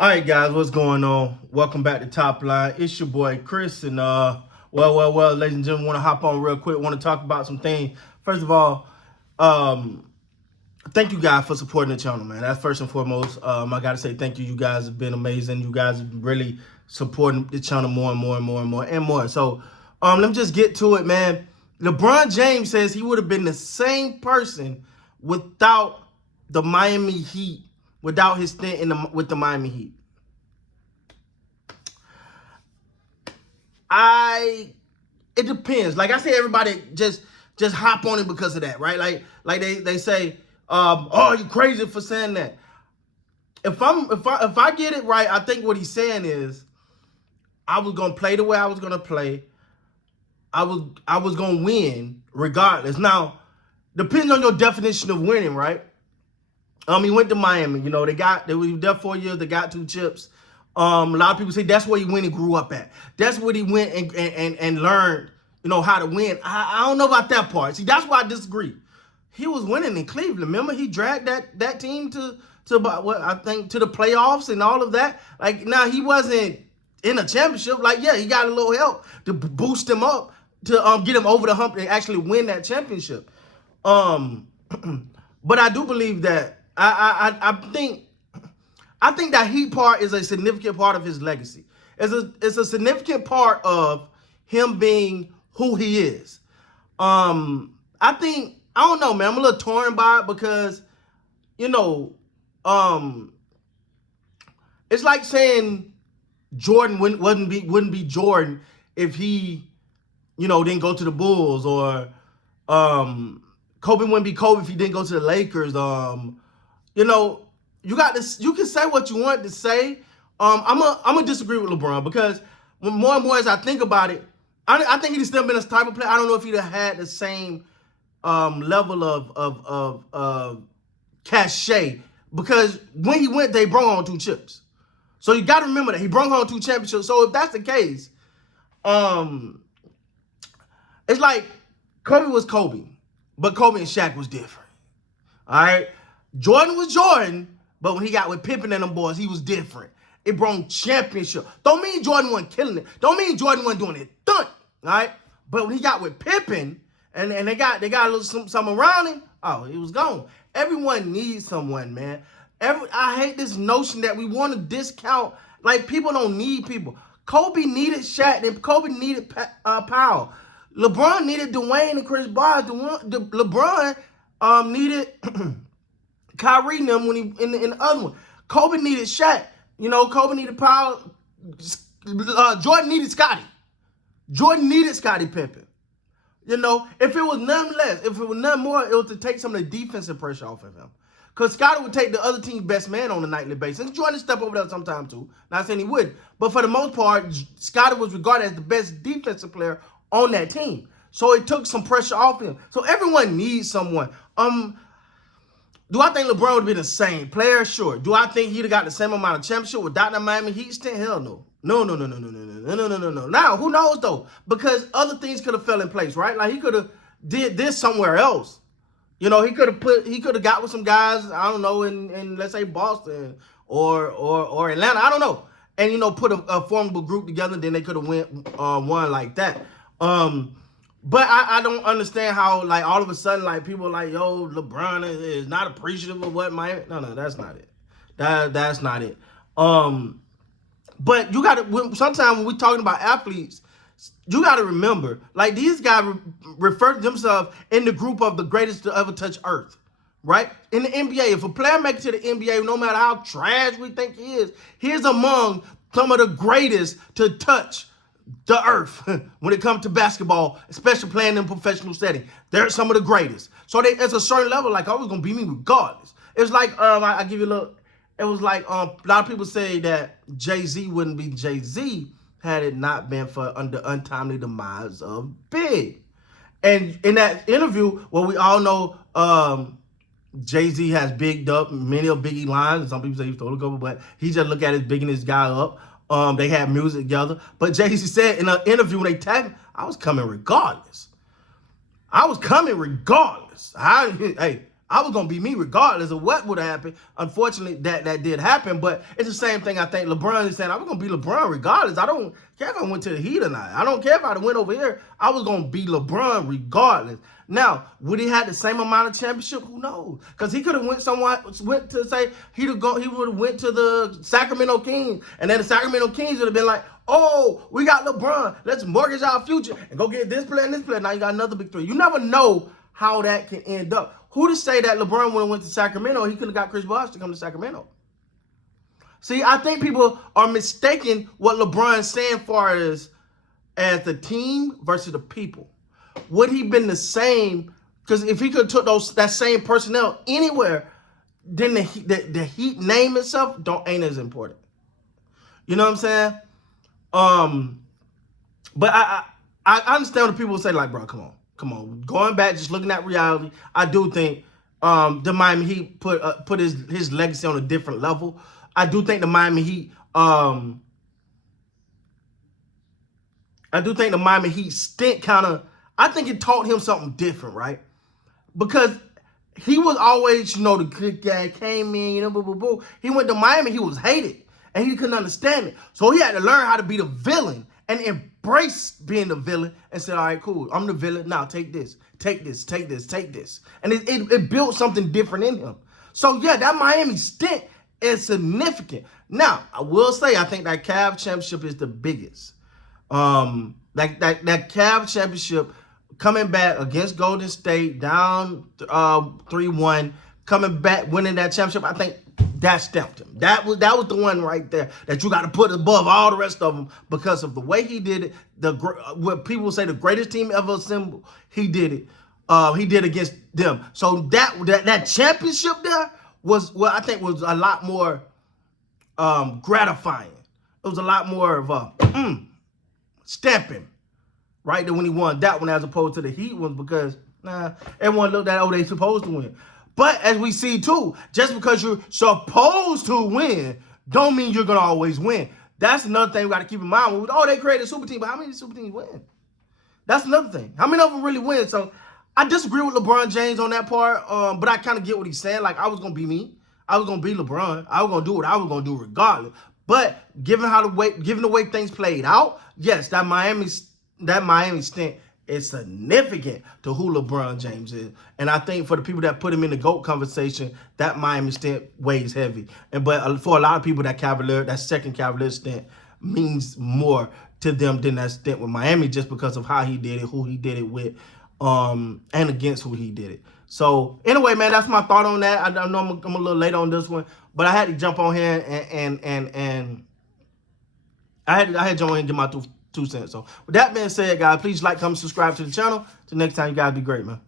All right, guys, what's going on? Welcome back to Top Line. It's your boy Chris, and ladies and gentlemen, want to hop on real quick. Want to talk about some things. First of all, thank you guys for supporting the channel, man. That's first and foremost. I gotta say thank you. You guys have been amazing. You guys have really supporting the channel more and more and more and more and more. So, let me just get to it, man. LeBron James says he would have been the same person without the Miami Heat, without his stint with the Miami Heat. It depends. Like I say, everybody just hop on it because of that, right? Like they say, oh, you crazy for saying that. If I get it right, I think what he's saying is I was gonna play the way I was gonna play. I was gonna win regardless. Now, depends on your definition of winning, right? He went to Miami. You know, they were there 4 years. They got 2 chips. A lot of people say that's where he went and grew up at. That's where he went and learned, how to win. I don't know about that part. See, that's why I disagree. He was winning in Cleveland. Remember, he dragged that team to about what I think to the playoffs and all of that. Like, now he wasn't in a championship. Like, yeah, he got a little help to boost him up to get him over the hump and actually win that championship. But I do believe that I think that Heat part is a significant part of his legacy. It's a significant part of him being who he is. I don't know, man. I'm a little torn by it because, it's like saying Jordan wouldn't be Jordan if he, didn't go to the Bulls, or Kobe wouldn't be Kobe if he didn't go to the Lakers. You got this. You can say what you want to say. I'm gonna disagree with LeBron because more and more as I think about it, I think he'd still been a type of player. I don't know if he'd have had the same level of cachet, because when he went, they brought home 2 chips. So you got to remember that he brought home 2 championships. So if that's the case, it's like Kobe was Kobe, but Kobe and Shaq was different. All right, Jordan was Jordan. But when he got with Pippen and them boys, he was different. It brought him championship. Don't mean Jordan wasn't killing it. Don't mean Jordan wasn't doing it. All right? But when he got with Pippen and they got a little something around him, oh, he was gone. Everyone needs someone, man. I hate this notion that we want to discount. Like, people don't need people. Kobe needed Shaq, and Kobe needed Powell. LeBron needed Dwayne and Chris Bosh. LeBron needed Kyrie and them when he in the other one. Kobe needed Shaq. Kobe needed Powell. Jordan needed Scottie. Jordan needed Scottie Pippen. If it was none less, if it was none more, it was to take some of the defensive pressure off of him. Because Scottie would take the other team's best man on a nightly basis. Jordan would step over there sometime too. Not saying he would. But for the most part, Scottie was regarded as the best defensive player on that team. So it took some pressure off him. So everyone needs someone. Do I think LeBron would be the same player? Sure. Do I think he'd have got the same amount of championship without the Miami Heat stint? Hell no. No. Now, who knows though? Because other things could have fell in place, right? Like, he could have did this somewhere else. He could have got with some guys, I don't know, in let's say Boston or Atlanta, I don't know. And put a formidable group together, then they could have won like that. But I don't understand how, like, all of a sudden, like, people are like, yo, LeBron is not appreciative of what Miami. No, that's not it. That's not it. But you got to, sometimes when we're talking about athletes, you got to remember, like, these guys refer to themselves in the group of the greatest to ever touch Earth, right? In the NBA, if a player makes it to the NBA, no matter how trash we think he is, he's among some of the greatest to touch the earth when it comes to basketball, especially playing in a professional setting. They're some of the greatest. So it's a certain level, like, oh, it's going to beat me regardless. It's like, I give you a look. It was like, a lot of people say that Jay-Z wouldn't be Jay-Z had it not been for the untimely demise of Big. And in that interview, well, we all know Jay-Z has bigged up many of Biggie's lines, and some people say he stole a couple, but he just look at his bigging this guy up. They had music together. But Jay-Z said in an interview when they tagged him, I was coming regardless. Hey, I was gonna be me regardless of what would have happened. Unfortunately, that did happen, but it's the same thing I think LeBron is saying. I was gonna be LeBron regardless. I don't care if I went to the Heat or not. I don't care if I went over here. I was gonna be LeBron regardless. Now, would he have the same amount of championship? Who knows? Because he could have went to say he would have went to the Sacramento Kings, and then the Sacramento Kings would have been like, oh, we got LeBron. Let's mortgage our future and go get this player and this player. Now you got another big three. You never know how that can end up. Who to say that LeBron would have went to Sacramento? He could have got Chris Bosh to come to Sacramento. See, I think people are mistaking what LeBron's saying far as the team versus the people. Would he been the same? Because if he could have took that same personnel anywhere, then the Heat name itself ain't as important. You know what I'm saying? But I understand when people say like, bro, come on. Going back, just looking at reality, I do think the Miami Heat put his legacy on a different level. I do think the Miami Heat stint kind of, I think it taught him something different, right? Because he was always, the good guy, came in, boo, boo, boo. He went to Miami, he was hated, and he couldn't understand it. So he had to learn how to be the villain and embrace being the villain and say, all right, cool, I'm the villain. Now take this. And it built something different in him. So, yeah, that Miami stint is significant. Now, I will say I think that Cavs championship is the biggest. That Cavs championship, coming back against Golden State, down 3-1, coming back, winning that championship, I think that stamped him. That was the one right there that you got to put above all the rest of them because of the way he did it. What people say the greatest team ever assembled, he did it. He did against them. So that championship there was I think was a lot more gratifying. It was a lot more of a stamping right there when he won that one as opposed to the Heat ones because everyone looked at they supposed to win. But as we see too, just because you're supposed to win, don't mean you're gonna always win. That's another thing we got to keep in mind. They created a super team, but how many super teams win? That's another thing. How many of them really win? So I disagree with LeBron James on that part, but I kind of get what he's saying. Like, I was going to be me. I was going to be LeBron. I was going to do what I was going to do regardless. But given the way things played out, yes, that Miami stint is significant to who LeBron James is. And I think for the people that put him in the GOAT conversation, that Miami stint weighs heavy. But for a lot of people, that second Cavalier stint means more to them than that stint with Miami just because of how he did it, who he did it with, and against who he did it. So anyway, man, that's my thought on that. I know I'm a little late on this one, but I had to jump on here and I had to jump on here and get my two cents. So with that being said, guys, please like, comment, subscribe to the channel. Till next time, you guys be great, man.